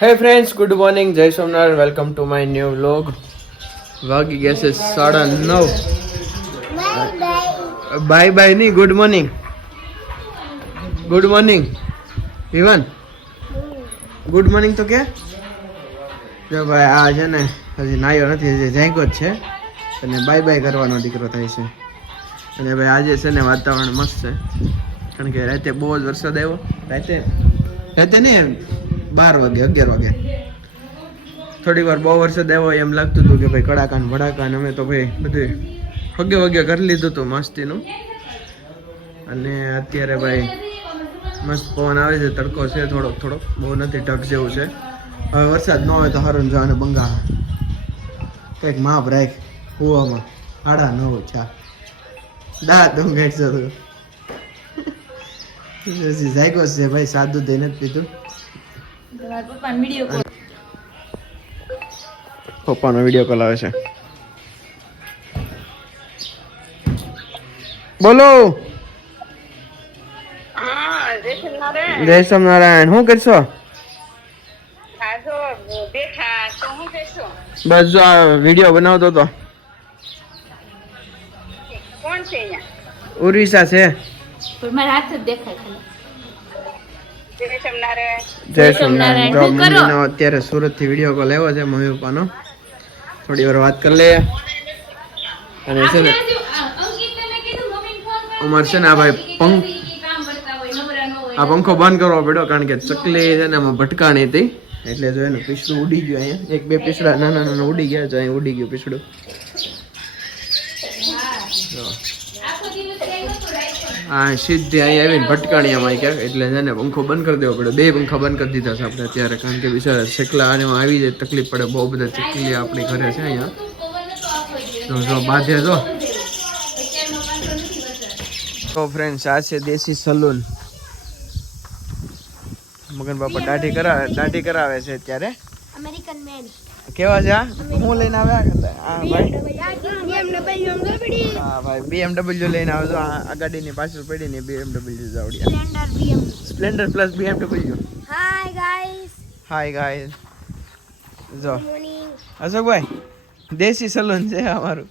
હે friends good morning જય Somnath welcome to my new vlog વાગી ગયા છે સાડા નવ બાય બાય નહીં good morning good morning Vivaan good morning તો કે જો ભાઈ આ છે ને, હજી નાયો નથી, હજી જાગ્યો જ છે. અને બાય બાય કરવાનો દીકરો થાય છે. અને ભાઈ, આજે છે ને વાતાવરણ મસ્ત છે. કારણ કે રાતે બહુ જ વરસાદ આવ્યો. રાતે? રાતે ને બાર વાગે, અગિયાર વાગે. થોડી વાર બહુ વરસાદ આવ્યો એમ લાગતું હતું કે ભાઈ કડાકા ને ભડાકા અમે તો ભાઈ બધું વગે વગે કરી લીધું હતું મસ્તીનું. અને અત્યારે ભાઈ મસ્ત પવન આવે છે, તડકો છે થોડોક થોડોક. બહુ નથી ઢગ જેવું છે. હવે વરસાદ ન હોય તો હારું જવાનું બંગા કંઈક માપ રાખ, કૂવામાં આડા નવ ચા. દાંત ઊંઘાડ છે તું જાગ્યો છે ભાઈ, સાદું દહીં નથી પીધું. પપ્પાનો વીડિયો કોલ આવે છે. બોલો. જય સ્વામિનારાયણ. શું કરશો? બસ જો આ વીડિયો બનાવતો હતો. કોણ છે અહીંયા? છે. મારા હાથ જ દેખાય. જય સોમનારાયણ. જો મમ્મીનો અત્યારે સુરતથી વીડિયો કોલ આવ્યો છે મમ્મી પપ્પાનો. થોડી વાર વાત કરી લઈએ. અને છે ને અમારે છે ને આ ભાઈ પંખ આ પંખો બંધ કરવો પડ્યો કારણ કે ચકલી છે ને આમાં ભટકાણી હતી. એટલે જો એનું પીસડું ઉડી ગયું અહીંયા. એક બે પીસડા નાના નાના ઉડી ગયા જો અહીં ઉડી ગયું પીછડું. જો. હા સીધી અહીં આવીને ભટકાણી આમાં ક્યાંક? એટલે છે ને પંખો બંધ કરી દેવો પડ્યો બે પંખા બંધ કરી દીધા છે આપણે અત્યારે, કારણ કે બિચારા શેકલા અને આવી જાય, તકલીફ પડે. બહુ બધા ચકલી આપણી ઘરે છે અહીંયા. જો જો બાંધે જો. તો ફ્રેન્ડ્સ આ છે દેશી સલૂન મગન બાપા દાઢી કરાવે દાઢી કરાવે છે અત્યારે. અમેરિકન મેન કેવા છે? આ હું લઈને આવ્યા હા ભાઈ? BMW હા ભાઈ BMW લઈને આવજો આ ગાડીની પાછળ પડી ને BMW જાવડિયા splendor plus BMW hi guys hi guys જો. અશોકભાઈ દેશી સલૂન છે અમારું.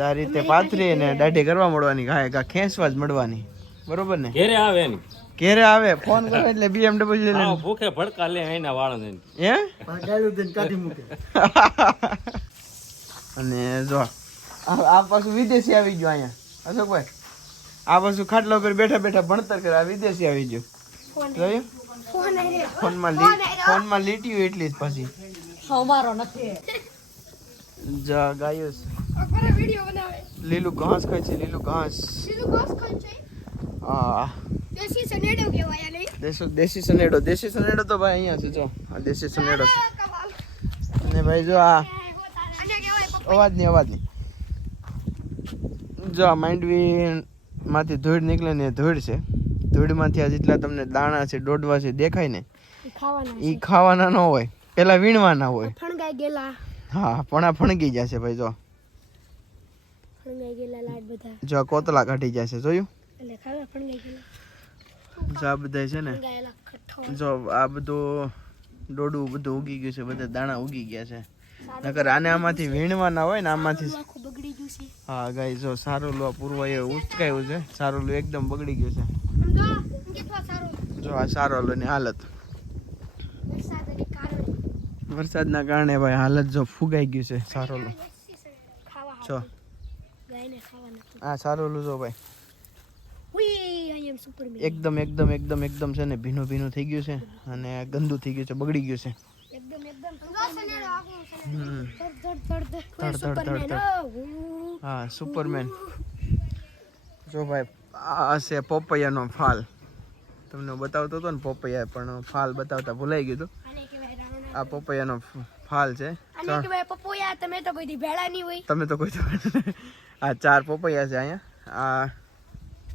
આ રીતે પાથરી ને દાઢી કરવા મળવાની ઘા ખેંચવા જ મળવાની. બરોબર ને? ઘેરે આવે ને ઘેરે આવે ફોન કરો એટલે આવો લઈને. ભૂખે ભડકા લે એના વાળ ને હે અને જો આ પાછું વિદેશી આવી ગયો અહીંયા. અશોકભાઈ આ પાછું ખાટલા ઉપર બેઠા બેઠા ભણતર કરે આ વિદેશી આવી ગયો. જોયું? ફોનમાં લી ફોનમાં લીટ્યું એટલી જ પછી. હમારો નથી. જા ગાયો છે. લીલું ઘાસ ખાય છે લીલું ઘાસ. લીલું ઘાસ ખાય છે. આ દેશી સનેડો કહેવાય દેશી દેશી સનેડો દેશી સનેડો તો ભાઈ અહીંયા છે જો. આ દેશી સનેડો છે. અને ભાઈ જો આ અવાજ નહીં અવાજ નહીં જો આ માંડવી માંથી ધૂળ નીકળે ને ધૂળ છે. ધૂળમાંથી આ જેટલા તમને દાણા છે દોડવા છે દેખાય ને એ ખાવાના ન હોય. પેલા વીણવાના હોય. ફણગાઈ ગયેલા. હા પણ આ ફણગી જશે ભાઈ જો. ફણગાઈ ગયેલા લાડ બધા. જો કોતલા કાઢી જશે જોયું? એટલે ખાવા ફણગાઈ ગયેલા. જો આ બધા છે ને જો આ બધું દોડું બધું ઉગી ગયું છે બધા દાણા ઉગી ગયા છે. નકર આને આમાંથી વીણવાના હોય ને આમાંથી હા ગાઈ જો સારું લો પૂર્વએ ઉચકાયું છે. સારું લો એકદમ બગડી ગયું છે. જો આ સારો લો ની હાલત. વરસાદના કારણે. ભાઈ હાલત જો ફુગાઈ ગયું છે સારો લો. જો. આ સારો લો જો ભાઈ ઉઈ આઈ એમ સુપરમેન એકદમ એકદમ એકદમ એકદમ છે ને ભીનું ભીનું થઈ ગયું છે અને ગંદુ થઈ ગયું છે બગડી ગયું છે. હું. સુપરમેન જો ભાઈ આ છે પોપૈયાનો ફાલ. તમને બતાવતો હતો ને પોપૈયા પણ ફાલ બતાવતા ભૂલાઈ ગયું હતું. આને કહેવાય રાવણા. આ પોપૈયાનો ફાલ છે. આને કહેવાય પપોયા તમે તો કોઈ ભેળા નહીં હોય. તમે તો કોઈ આ ચાર પોપૈયા છે અહીંયા. આ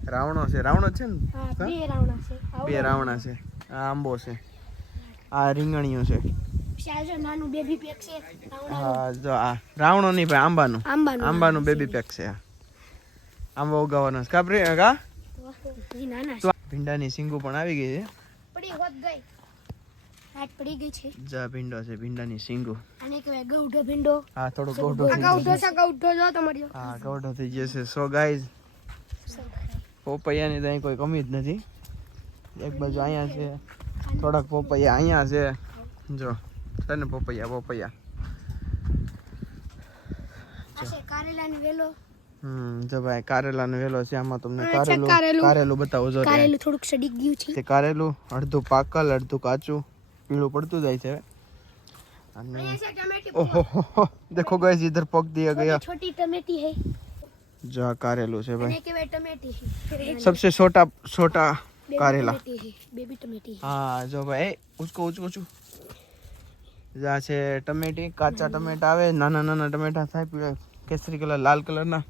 રાવણો છે. રાવણો છે ને? બે રાવણા છે. આ આંબો છે. આ રીંગણીયું છે. હા જો આ. રાવણો નહીં ભાઈ આંબાનું. આંબાનું. બેબી પેક છે આ. આંબો ઉગાવવાનો છે. કા કા? હજી નાના છે. તો ભીંડાની સિંગુ પણ આવી ગઈ છે. જા ભીંડો છે ભીંડાની સિંગુ ગૌઢો ભીંડો. હા થોડો ગોઢો છે ગૌઢો જો તમારી. હા ગોઢો થઈ ગયો છે સો ગાઈઝ પોપૈયાની તો અહીં કોઈ કમી જ નથી એક બાજુ અહીંયા છે થોડાક પોપૈયા અહીંયા છે જો છે ને પોપૈયા પોપૈયા આ છે કારેલાની વેલો હમ જો ભાઈ કારેલાનો વેલો છે આમાં તમને આ છે કારેલું કારેલું. કારેલું બતાવો જો રે. કારેલું થોડુંક સડી ગયું છે તે કારેલું અડધું પાકલ અડધું કાચું પીળું પડતું જાય છે અને અહીંયા છે ટમેટી ઓહો હો હો દેખો ગાઈસ इधर पक दिया गया छोटी टमेटी है जो આ કારેલું છે ભાઈ आने के बाद टमेटी है सबसे छोटा छोटा बेबी कारेला टमेटी है बेबी टमेटी है હા જો ભાઈ એ, ઉચકો ઉચકો ઉચકો આ છે ટમેટી કાચા ટમેટા આવે નાના નાના ટમેટા થાય પીળા કેસરી કલર લાલ કલરના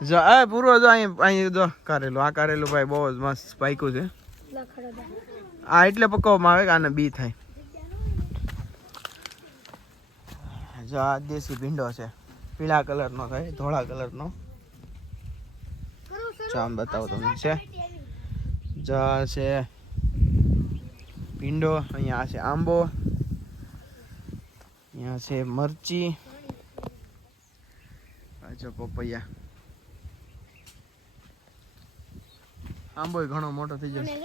જો આ પૂરો જો અહીં અહીં જો કારેલું આ કારેલું ભાઈ બહુ જ મસ્ત પાક્યું છે લખડો દા આ એટલે પકવવામાં આવે કે આને બી થાય જો આ દેશી ભીંડો છે પીળા કલરનો થાય, ધોળા કલરનો. ચામ બતાવો તમને, છે? જા છે ભીંડો, અહીંયા છે આંબો, અહીંયા છે મરચી અચ્છા પપૈયા. આંબો ઘણો મોટો થઈ જશે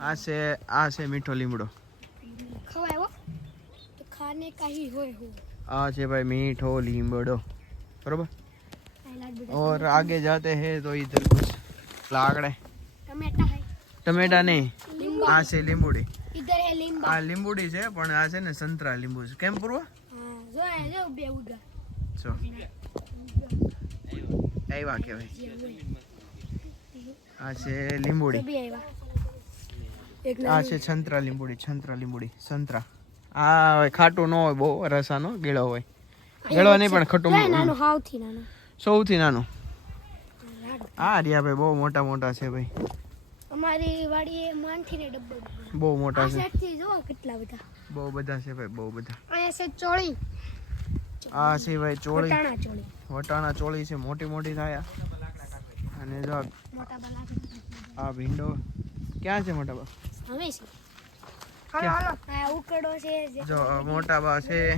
આ છે આ છે મીઠો લીમડો. ખવાયો તો હોય આ છે ભાઈ મીઠો લીમડો बरोबर આ લાલ બધા और आगे जाते हैं तो इधर कुछ लाकड़े टमेटा है टमेटा नहीं આ છે લીંબુડી इधर है लींबा આ લીંબુડી છે પણ આ છે ને સંતરા લીંબુ છે કેમ પૂર્વ हाँ जो है जो बे उड़ा જો આવ્યા કહેવાય આ છે લીંબુડી भी आएगा एक આ છે છંત્રા લીંબુડી છંત્રા લીંબુડી સંતરા આ ખાટું ન હોય બહુ રસાનો ગેળો હોય. ગેળો નહીં પણ ખટું સૌથી નાનું. આ રહ્યા ભાઈ બહુ મોટા મોટા છે ભાઈ. અમારી વાડીએ માનથી ને ડબ્બો બહુ મોટા છે. જો કેટલા બધા. બહુ બધા છે ભાઈ બહુ બધા. અહીંયા છે ચોળી. આ છે ભાઈ ચોળી. વટાણા ચોળી. વટાણા ચોળી છે મોટી મોટી થાય. અને જો આ ભીંડો. ક્યાં છે મોટા બા હવે છે હાલો હાલો આ ઉકડો છે જે- છે.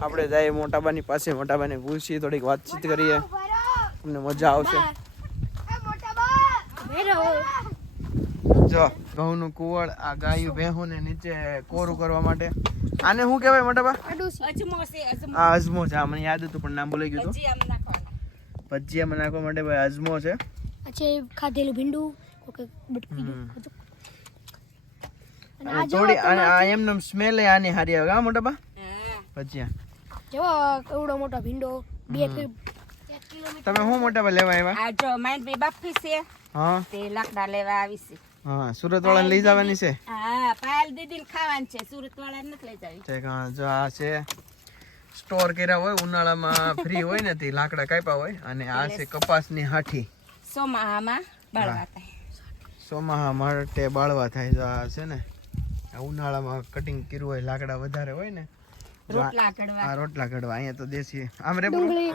આપણે જઈએ મોટાબાની પાસે મોટા બાને પૂછીએ થોડીક વાતચીત કરીએ. તમને મજા આવશે. એ મોટા બા. જો ઘઉંનું કુવળ આ ગાયું ભેહું ને નીચે કોરું કરવા માટે. આને શું કહેવાય મોટાબા છે આ અજમો છે મને યાદ હતું પણ નામ ભૂલી ગયું હતું ભજીયામાં નાખવા માટે ભાઈ અજમો છે. અચ્છે ખાધેલું ભીંડું કોકે બટકી હમ. ખાધું. અને અને આ જો થોડી આ એમને સ્મેલ આની હારી આવે હા મોટા બા? હા. ભજીયા જેવો મોટો ભીંડો? બે હમ. કિ- એક કિલોમીટર. તમે શું મોટા બા લેવા આવ્યા? આ જો માઇન્ડ બાફી છે. હા. તે લાકડા લેવા આવી છે. હા સુરત વાળા લઈ જવાની છે? હા પાયલ દીદી ખાવાનું છે. સુરત વાળા નથી લઈ જવી. ઠીક હા જો આ છે. સ્ટોર કર્યા હોય ઉનાળામાં ફ્રી હોય ને તે લાકડા કાપ્યા હોય અને આ છે કપાસની હાઠી. સોમાહામાં બાળવા થાય. ચોમાહા માટે બાળવા થાય જો આ છે ને. ઉનાળામાં કટિંગ કર્યું હોય લાકડા વધારે હોય ને આ- રોટલા કડવા આ રોટલા કડવા અહીંયા તો દેશી આમ રે ડુંગળી.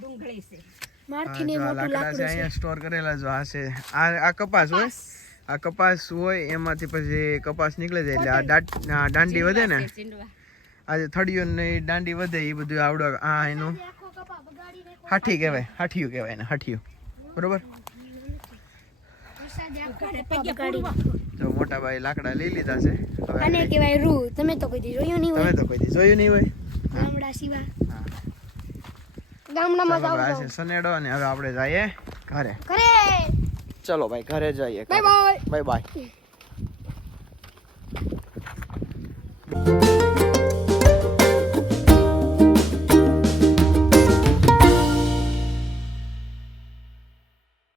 ડુંગળી છે. મારથી ને આ મોટું લાકડા છે અહીંયા સ્ટોર કરેલા જો આ છે. આ આ કપાસ હોય. આ કપાસ હોય એમાંથી પછી કપાસ નીકળે જાય એટલે આ દાંડ- આ દાંડી વધે ને? આજે થળીઓ ને દાંડી વધે એ બધું આવડે આ એનું. હાઠી કહેવાય હાઠિયું કહેવાય ને હાઠિયું. બરોબર? જો મોટા ભાઈ લાકડા લઈ લીધા છે. અને કહેવાય રૂ. તમે તો કોઈ જોયું નહીં તમે હોય. તો કોઈ જોયું નહીં હોય. ગામડા સિવા. ગામડામાં જાવ છે સનેડો અને હવે આપણે જઈએ ઘરે. ઘરે. ચલો ભાઈ ઘરે જઈએ. Bye bye. Bye bye.